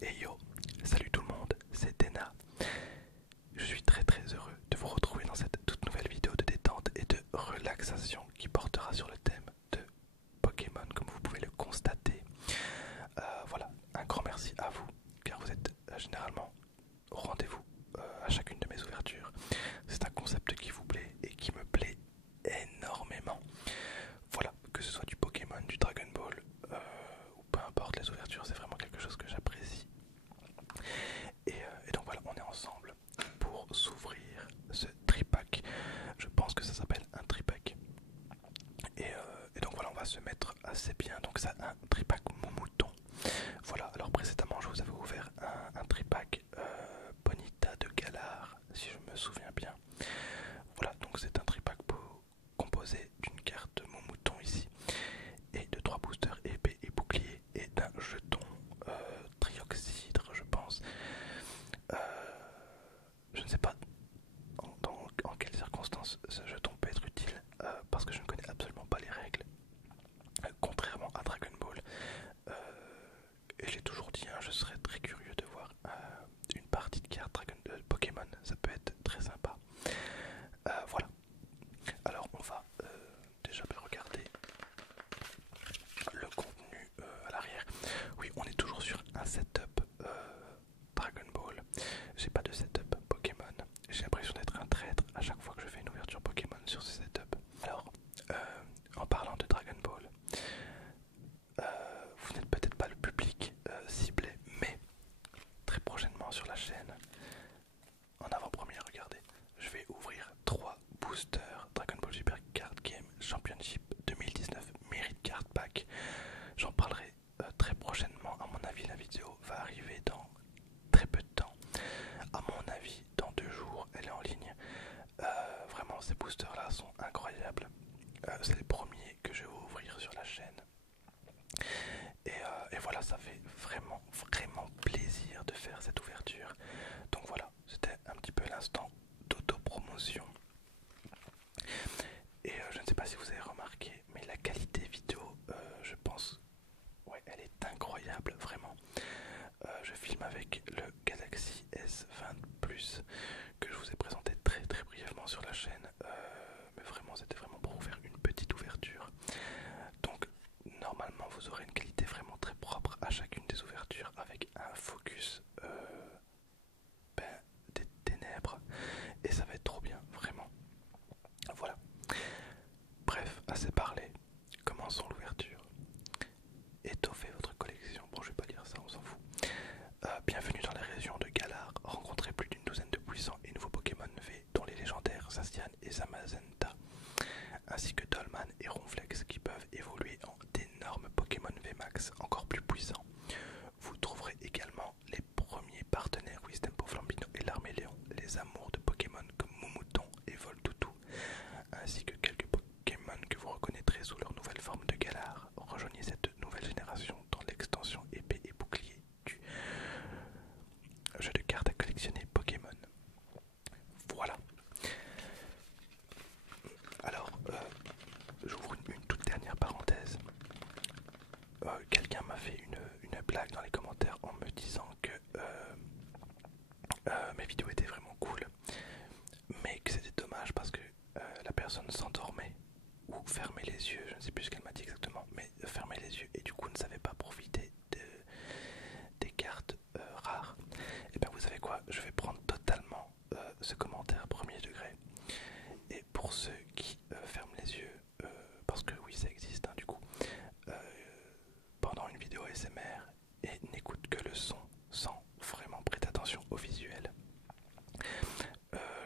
Et yo, salut tout le monde, c'est Dena. Je suis très heureux de vous retrouver dans cette toute nouvelle vidéo de détente et de relaxation qui portera sur le thème de Pokémon comme vous pouvez le constater. Voilà, un grand merci à vous car vous êtes généralement au rendez-vous à chacune de mes ouvertures. C'est un concept qui vous plaît et qui me plaît énormément. Voilà, que ce soit du Pokémon, du Dragon Ball ou peu importe les ouvertures, c'est vraiment quelque chose que j'apprécie. Et donc voilà, on est ensemble pour s'ouvrir ce tripack. Je pense que ça s'appelle un tripack. Et donc voilà, on va se mettre assez bien. Donc c'est un tripack Moumouton. Voilà, alors précédemment je vous avais ouvert un tripack Bonita de Galar, si je me souviens bien. Voilà, donc c'est un tripack composé d'une carte Moumouton ici, et de 3 boosters épée et bouclier, et d'un jeton trioxydre, je pense. Euh, je ne sais pas en quelles circonstances ce jeton peut être utile, parce que je ne connais absolument pas les règles. Contrairement à Dragon Ball, euh, et j'ai toujours dit, hein, je serais très curieux de voir une partie de cartes Pokémon, ça peut être très sympa. Voilà, alors on va déjà regarder le contenu à l'arrière. Oui, on est toujours sur un setup Dragon Ball. J'ai pas de setup Pokémon. J'ai l'impression d'être un traître à chaque fois que je fais une ouverture Pokémon sur ce setup. Alors, en parlant de Dragon Ball, vous n'êtes peut-être pas le public ciblé, mais très prochainement sur la chaîne, en avant-première, regardez, je vais ouvrir 3 boosters Dragon Ball Super Card Game Championship 2019 Merit Card Pack. J'en parlerai très prochainement. À mon avis, la vidéo va arriver dans très peu de temps. À mon avis, dans 2 jours, elle est en ligne. Vraiment, ces boosters là sont incroyables. C'est les premiers que je vais ouvrir sur la chaîne. Et voilà, ça fait vraiment plaisir de faire cette ouverture. Donc voilà, c'était un petit peu l'instant d'autopromotion. Et je ne sais pas si vous avez remarqué, mais la qualité vidéo, je pense, ouais, elle est incroyable, vraiment. Je filme avec le Galaxy S20 Plus que je vous ai présenté très brièvement sur la chaîne, mais vraiment c'était vraiment pour vous faire une petite ouverture. Donc normalement vous aurez une qualité vraiment très propre à chacune des ouvertures avec un focus des ténèbres, et ça va être trop bien, vraiment. Voilà. Bref, assez parlé. Commençons l'ouverture. Étoffez votre collection. Bon, je vais pas lire ça, on s'en fout. Bienvenue dans la région de Galar. Rencontrez plus d'une douzaine de puissants et nouveaux Pokémon V, dont les légendaires Zacian et Zamazenta, ainsi que Dolman et Ronflex, qui peuvent évoluer en d'énormes Pokémon VMAX encore plus puissants. Vous trouverez également les premiers partenaires Wistempo Flambino et l'Arméléon, les amours de Pokémon comme Moumouton et Voltoutou, ainsi que quelques Pokémon que vous reconnaîtrez sous leur nouvelle forme de Galar. Rejoignez cette nouvelle génération dans l'extension épée et bouclier du jeu de cartes à collectionner Pokémon. Voilà. Alors, j'ouvre une toute dernière parenthèse. Quelqu'un m'a fait une blague dans les commentaires en me disant que mes vidéos étaient vraiment cool, mais que c'était dommage parce que la personne s'endormait ou fermait les yeux, je ne sais plus ce qu'elle m'a dit exactement, mais fermait les yeux et du coup ne savait pas profiter des cartes rares. Et bien vous savez quoi, je vais prendre totalement ce commentaire premier degré. Et pour ceux qui ferment les yeux, parce que oui ça existe du coup, euh, pendant une vidéo ASMR et n'écoutent que le son sans vraiment prêter attention au visuel,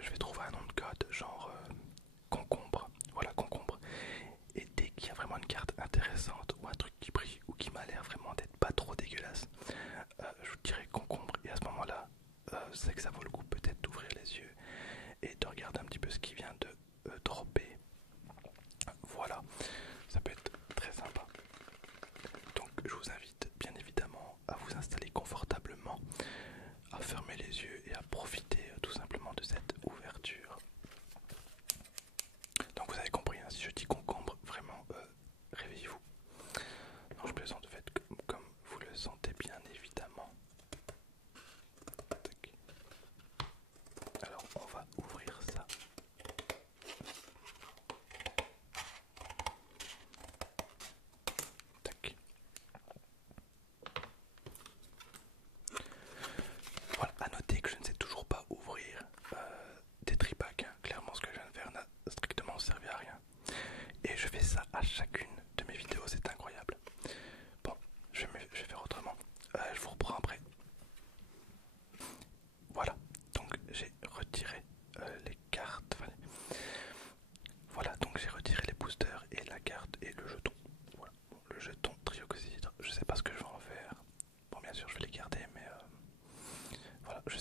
je vais trouver un nom de code genre concombre, voilà concombre, et dès qu'il y a vraiment une carte intéressante ou un truc qui brille ou qui m'a l'air vraiment d'être pas trop dégueulasse, je vous dirai concombre, et à ce moment là c'est que ça vaut le coup peut-être d'ouvrir les yeux et de regarder un petit peu ce qui vient de dropper. Voilà, ça peut être très sympa. Donc je vous invite bien évidemment à vous installer confortablement, à fermer les yeux et à profiter tout simplement de cette ouverture. Donc vous avez compris, hein, si je dis concombre, vraiment réveillez-vous. Non, je plaisante, de fait comme vous le sentez bien évidemment.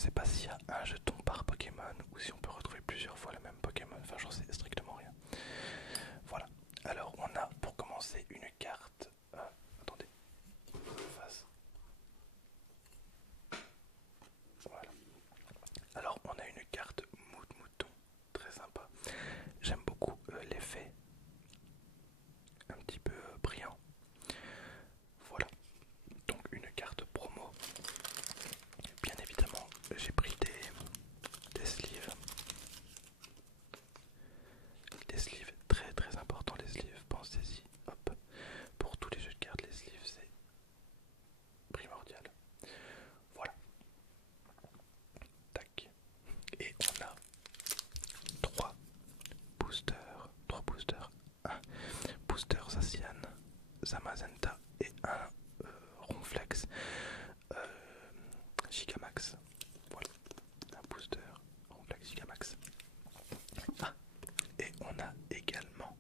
sais pas s'il y a un jeton par Pokémon ou si on peut retrouver plusieurs fois le même Pokémon, enfin j'en sais strictement rien. Voilà, alors on a pour commencer une carte, attendez, je le fasse. Voilà, alors on a une carte mouton, très sympa. J'aime beaucoup l'effet un petit peu brillant. Voilà, donc une carte promo. Bien évidemment, j'ai pris des sleeves. Les sleeves, très très important les sleeves, pensez-y. Hop, pour tous les jeux de cartes, les sleeves c'est primordial. Voilà, tac. Et on a trois boosters, un booster Zacian, Zamazenta et un Ronflex Gigamax. Voilà, un booster Ronflex Gigamax. Ah, et on a également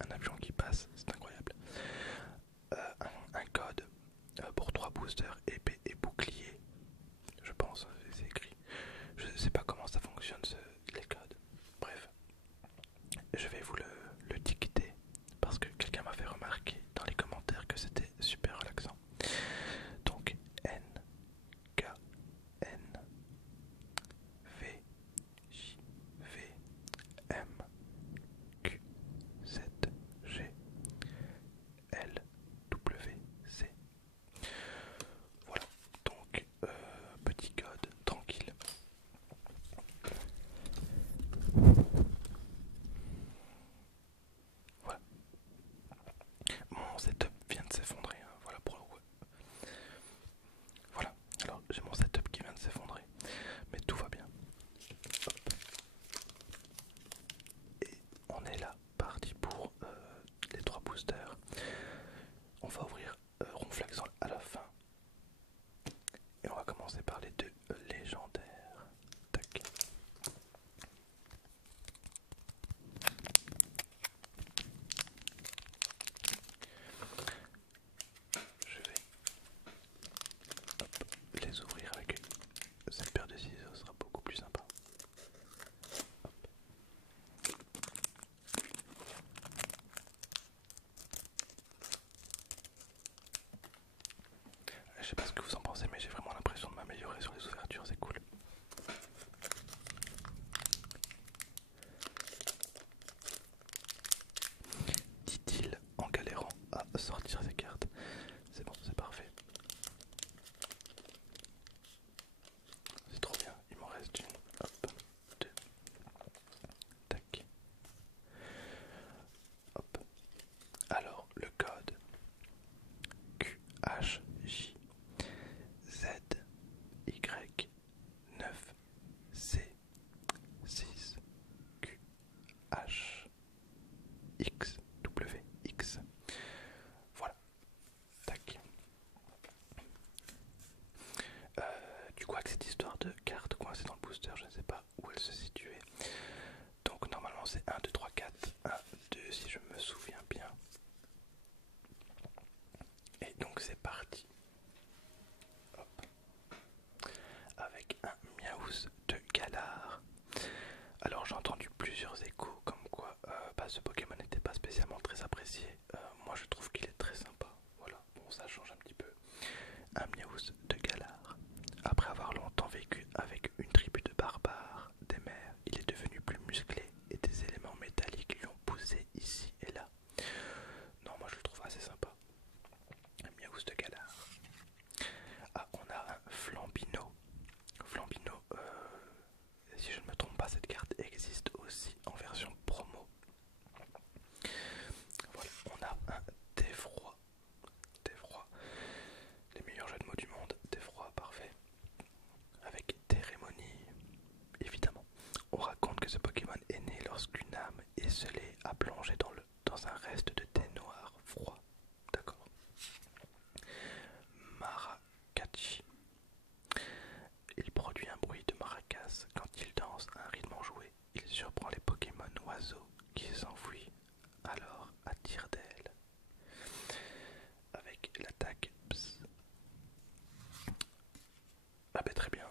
un avion qui passe, c'est incroyable. Un code pour 3 boosters épée et bouclier. Je pense, c'est écrit. Je ne sais pas comment ça fonctionne les codes. Bref, je vais vous le dicter parce que quelqu'un m'a fait remarquer dans les commentaires que c'était super relaxant. Donc N K N V J V M Q Z G L W C. Voilà, donc petit code tranquille. Voilà, mon setup vient de s'effondrer, hein. Voilà pour le coup. Voilà, alors j'ai mon setup qui vient de s'effondrer, mais tout va bien. Hop. Et on est là, parti pour les 3 boosters. On va ouvrir Ronflex à la fin. Et on va commencer par les 2 légendaires. Tac. Je vais les ouvrir avec cette paire de ciseaux, ce sera beaucoup plus sympa. Hop. Je sais pas ce que vous en pensez, mais j'ai vraiment l'impression de m'améliorer sur les ouvertures, c'est cool. Dit-il en galérant à sortir ses cartes. C'est bon, c'est parfait. C'est trop bien, il m'en reste une. Hop, deux. Tac. Hop. Alors, le code QHJ ZY 9 C 6 QH XWX. Voilà. Tac. Du coup, avec cette histoire de carte coincée dans le booster, je ne sais pas où elle se situait. Donc, normalement, c'est 1, 2, 3, 4. 1, 2, si je me souviens bien. Et donc, c'est parti. Hop. Avec un Miaouz de Galar. Alors, j'ai entendu plusieurs échos comme quoi ce Pokémon n'était pas spécialement très apprécié. Moi, je trouve qu'il est très sympa. Voilà, bon, ça change un petit peu. Un Miaouz de Galar. Après avoir longtemps vécu avec une tribu de barbares des mers, il est devenu plus musclé et des éléments métalliques lui ont poussé ici et là. Non, moi je le trouve assez sympa. Un Miaouz de Galar. Ah, on a un Flambino. Flambino, si je ne me trompe pas, cette carte existe aussi en version promo. Voilà, on a un Défroid. Défroid, les meilleurs jeux de mots du monde. Défroid, parfait. Avec Térémonie, évidemment. On raconte que ce Pokémon est né lorsqu'une âme esselée a plongé dans un reste de thé noir froid. D'accord. Maracatchi. Il produit un bruit de maracas quand il danse à un rythme enjoué. Il surprend les Pokémon oiseaux qui s'enfuient alors à tire d'aile. Avec l'attaque Ps. Ah bah très bien.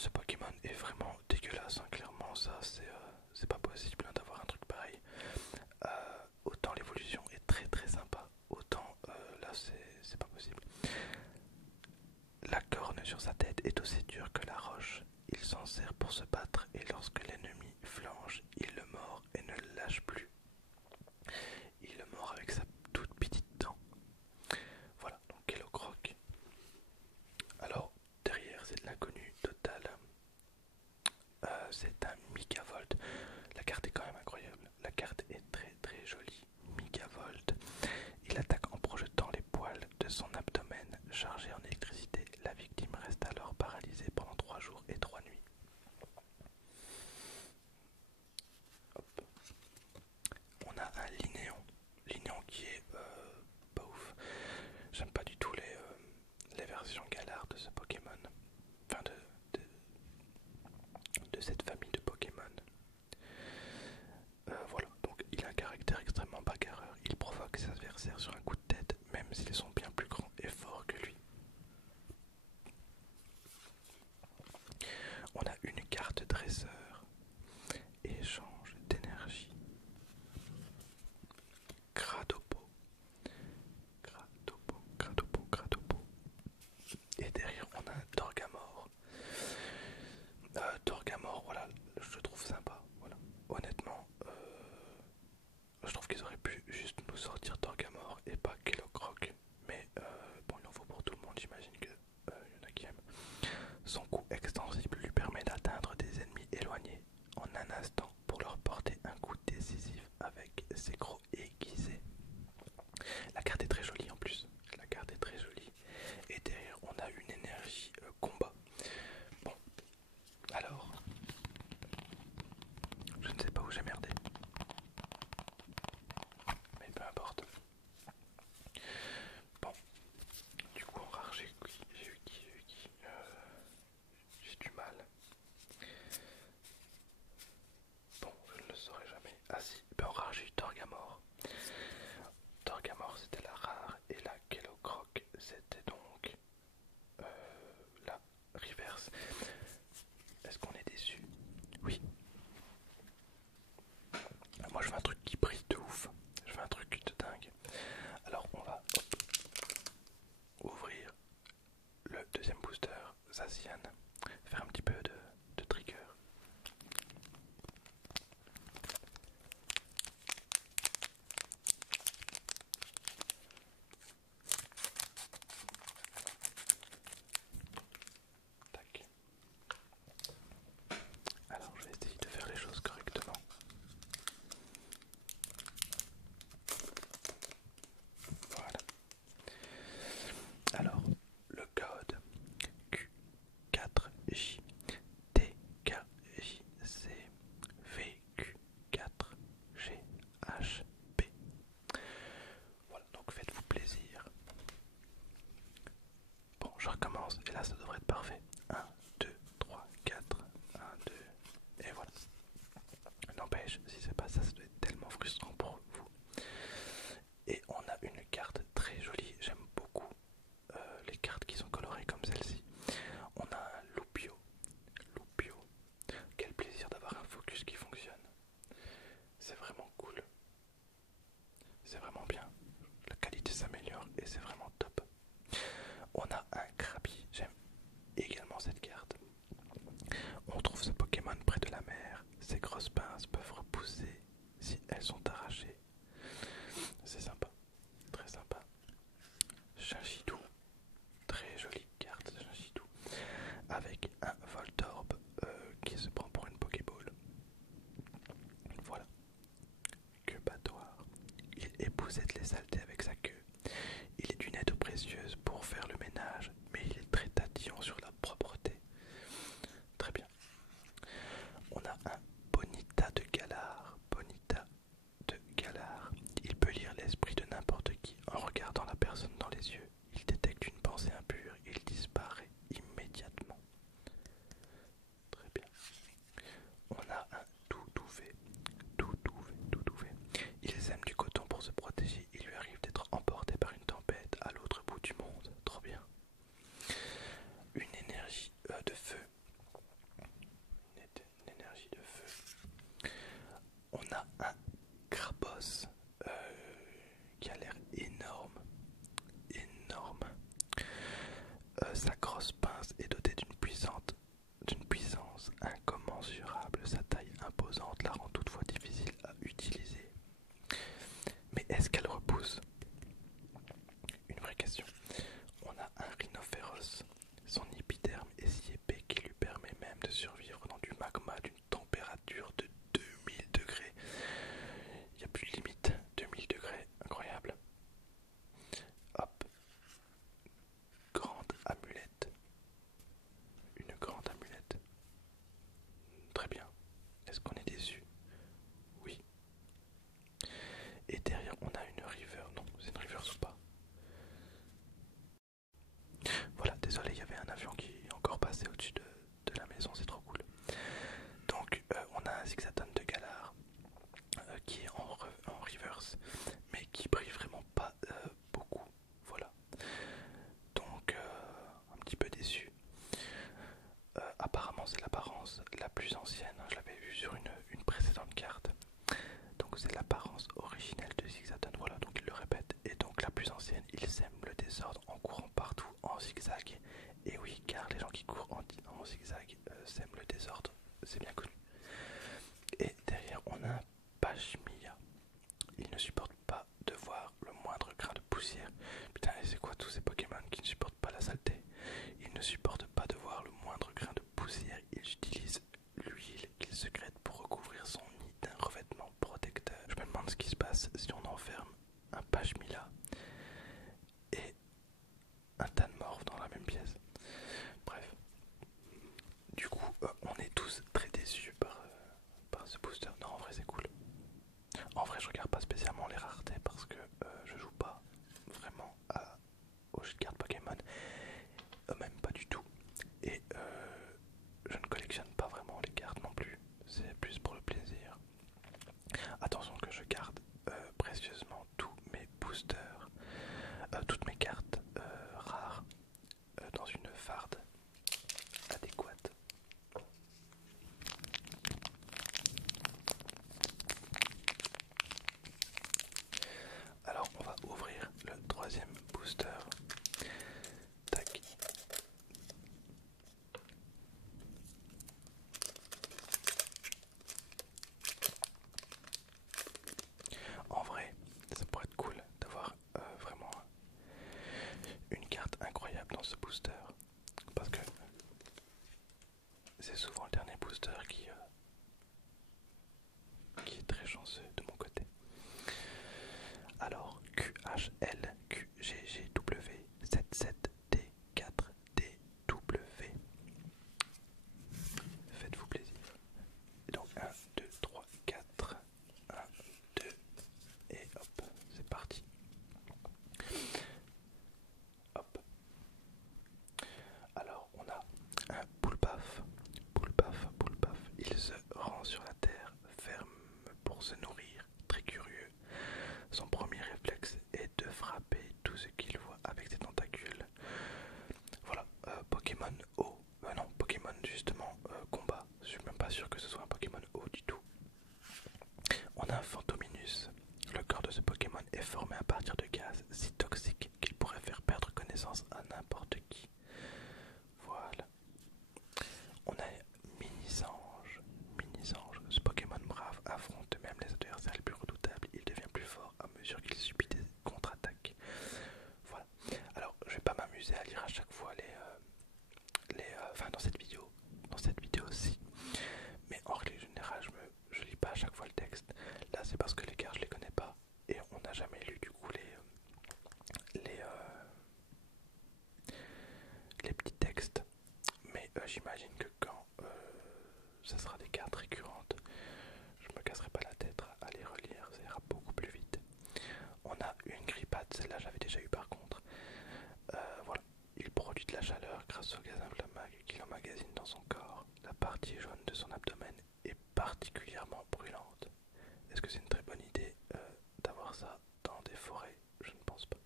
ce Pokémon est vraiment dégueulasse, hein. Clairement ça c'est pas possible, hein, d'avoir un truc pareil. Autant l'évolution est très très sympa, autant là c'est pas possible. La corne sur sa tête est aussi dure que la roche. Il s'en sert pour se battre et lorsque l'ennemi flanche, il le mord et ne le lâche plus. Il le mord avec sa toute petite dent. Voilà, donc Kellogg. Alors, derrière, c'est de l'inconnu total. C'est un Migavolt. La carte est quand même incroyable. La carte est très très jolie. Migavolt. Il attaque en projetant les poils de son abdomen chargé en électricité. La victime reste alors paralysée pendant 3 jours et 3 nuits. Hop. On a un Linéon. Linéon qui est pas ouf. J'aime pas du tout les versions Galar de ce Pokémon. Enfin de cette famille de Pokémon. Voilà, donc il a un caractère extrêmement bagarreur. Il provoque ses adversaires sur un coup de tête, même s'ils sont bien plus grands et forts que lui. On a une carte dresseur. Échange d'énergie. Gradopo. Gradopo. Et derrière on a un Torgamore. Torgamore, voilà, je le trouve sympa. Voilà. Honnêtement, je trouve qu'ils auraient pu juste nous sortir Torgamore et pas Kellogg. Mais bon, il en faut pour tout le monde, j'imagine que y en a qui aiment. Son coup extensible lui permet d'atteindre des ennemis éloignés en un instant pour leur porter un coup décisif avec ses crocs aiguisés. La carte est très jolie en plus. La carte est très jolie. Et derrière, on a une énergie combat. Bon, alors, je ne sais pas où j'ai merdé. Mais peu importe. Bon, du coup, en rare, j'ai eu qui j'ai du mal. Bon, je ne le saurai jamais. Ah si, ben en rare, j'ai eu Torgamore. Torgamore, c'était la rare. Et la Kellogg, c'était donc la reverse. Est-ce qu'on est déçu? Oui. Moi, je veux un truc qui brille de ouf. Je veux un truc de dingue. Alors, on va ouvrir le deuxième booster, Zacian, faire un petit peu de trigger. Tac. Alors je vais essayer de faire les choses correctement. Voilà. Alors, le code Q4J TKJC VQ4GHP. Voilà, donc faites-vous plaisir. Bon, je recommence et là ça devrait être parfait. 1, 2, 3, 4, 1, 2, et voilà. N'empêche, si c'est pas ça, ça doit être tellement frustrant pour vous. Et on a une carte très jolie, j'aime beaucoup les cartes qui sont colorées comme celle-ci. On a un Loupio. Quel plaisir d'avoir un focus qui fonctionne. C'est vraiment cool. C'est vraiment bien. La qualité s'améliore et c'est vraiment top. On a un Krabi, j'aime également cette carte. On trouve ce Pokémon près de la mer. Ses grosses pinces peuvent repousser si elles sont arrachées. C'est sympa, très sympa. Chinchidou, très jolie carte Chinchidou. Avec un Voltorb qui se prend pour une Pokéball. Voilà. Queue battoir. Il épousette les saletés avec sa queue. Il est d'une aide précieuse pour faire le ménage, mais il est très tatillon sur la propreté. Très bien. On a un Bonita de Galar. désordre en courant partout en zigzag. Et oui, car les gens qui courent en zigzag sèment le désordre, c'est bien connu. Et derrière, on a un Pashmia. Il ne supporte pas de voir le moindre grain de poussière. Putain, et c'est quoi tous ces Pokémon qui ne supportent pas la saleté? Il ne supporte pas de voir le moindre grain de poussière. Il utilise l'huile qu'il secrète pour recouvrir son nid d'un revêtement protecteur. Je me demande ce qui se passe si on enferme un Pashmila et un Tanmorph dans la même pièce. Bref. Du coup, on est tous très déçus par ce booster. Non, en vrai, c'est cool. En vrai, je regarde pas spécialement les raretés parce que je joue pas vraiment aux jeux de cartes Pokémon, même pas du tout. Et je ne collectionne pas vraiment les cartes non plus, c'est plus pour le plaisir. Attention que je garde précieusement tous mes boosters, toutes mes cartes rares dans une farde adéquate. Alors on va ouvrir le troisième booster. Tac. En vrai, ça pourrait être cool d'avoir vraiment une carte incroyable dans ce booster. Parce que c'est souvent le dernier booster qui est très chanceux de mon côté. Alors, QHL, QGGW, 77D4DW. Faites-vous plaisir. Et donc 1, 2, 3, 4. 1, 2, et hop, c'est parti. Hop. Alors, on a un Poulpaf. Poulpaf. Il se rend sur la terre, ferme pour se nourrir, très curieux. Son premier réflexe est de frapper tout ce qu'il voit avec ses tentacules. Voilà, Pokémon eau. Non, Pokémon justement combat. Je suis même pas sûr que ce soit un Pokémon eau du tout. On a un Phantominus. Le corps de ce Pokémon est formé à partir de gaz si toxiques qu'il pourrait faire perdre connaissance à n'importe qui. Voilà. On a Mini-Sange. Ce Pokémon brave affronte même les adversaires les plus redoutables. Il devient plus fort à mesure qu'il subit des contre-attaques. Voilà. Alors, je vais pas m'amuser à lire à chaque fois enfin dans cette vidéo aussi. Mais en règle générale, je lis pas à chaque fois le texte. Là, c'est parce que les cartes, je les connais pas. Et on n'a jamais lu du coup les petits textes. Mais j'imagine que quand ça sera des cartes récurrentes, je me casserai pas la tête à les relire, ça ira beaucoup plus vite. On a une grippade, celle-là j'avais déjà eu par contre. Voilà, il produit de la chaleur grâce au gaz inflammable qu'il emmagasine dans son corps. La partie jaune de son abdomen est particulièrement brûlante. Est-ce que c'est une très bonne idée d'avoir ça dans des forêts? Je ne pense pas.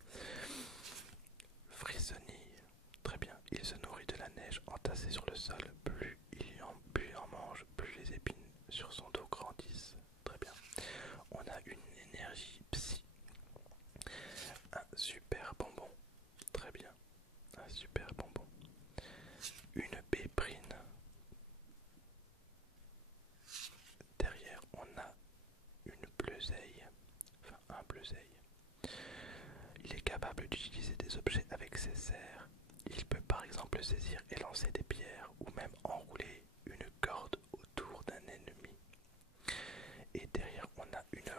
Frissonille, très bien. Il se nourrit de la neige entassée sur le sol. Plus il en mange, plus les épines sur son dos grandissent. Très bien. On a une énergie psy. Un super bonbon. Très bien. Un super bonbon. Une péprine. Derrière, on a une bleuseille. Enfin, un bleuseille. Il est capable d'utiliser des objets avec ses serres. Il peut par exemple saisir et lancer des pierres ou même enrouler une corde autour d'un ennemi. Et derrière on a une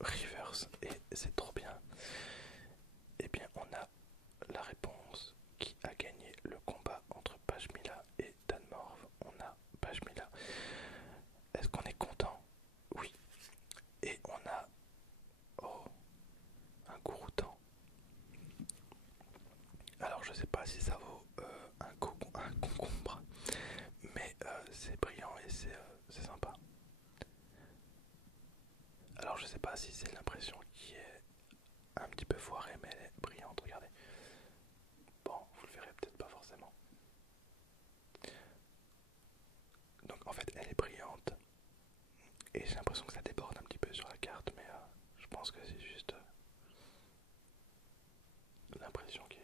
reverse et c'est trop bien. Et bien on a la réponse qui a gagné le combat entre Pashmila et Tanmorph. On a Pashmila. Est-ce qu'on est content? Oui. Et on a un Gouroutan. Alors je sais pas si ça vaut un concombre, mais c'est brillant et c'est sympa. Alors je sais pas si c'est l'impression qui est un petit peu foirée, mais elle est brillante, regardez. Bon, vous le verrez peut-être pas forcément. Donc en fait elle est brillante et j'ai l'impression que ça déborde un petit peu sur la carte, mais je pense que c'est juste l'impression qui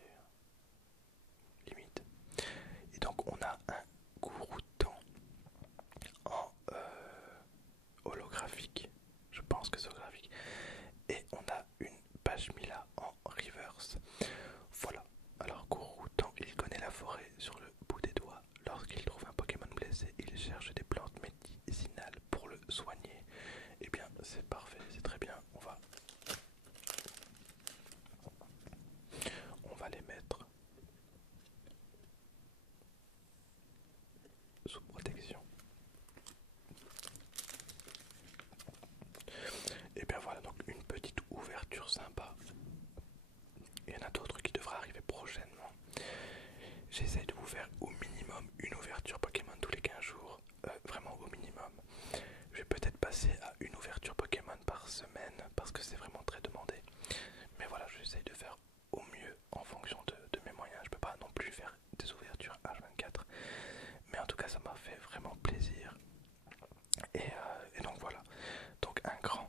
ouvertures sympas. Il y en a d'autres qui devraient arriver prochainement. J'essaye de vous faire au minimum une ouverture Pokémon tous les 15 jours. Vraiment au minimum. Je vais peut-être passer à une ouverture Pokémon par semaine parce que c'est vraiment très demandé. Mais voilà, j'essaye de faire au mieux en fonction de mes moyens. Je peux pas non plus faire des ouvertures H24. Mais en tout cas, ça m'a fait vraiment plaisir. Et donc voilà. Donc un grand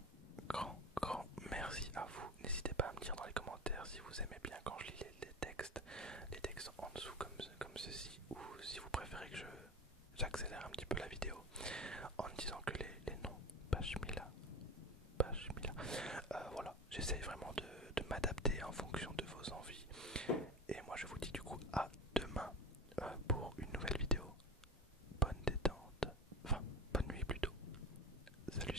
merci à vous. N'hésitez pas à me dire dans les commentaires si vous aimez bien quand je lis les textes en dessous comme ceci, ou si vous préférez que j'accélère un petit peu la vidéo en disant que les noms Pashmila, voilà, j'essaye vraiment de m'adapter en fonction de vos envies. Et moi je vous dis du coup à demain pour une nouvelle vidéo. Bonne détente, enfin bonne nuit plutôt. Salut.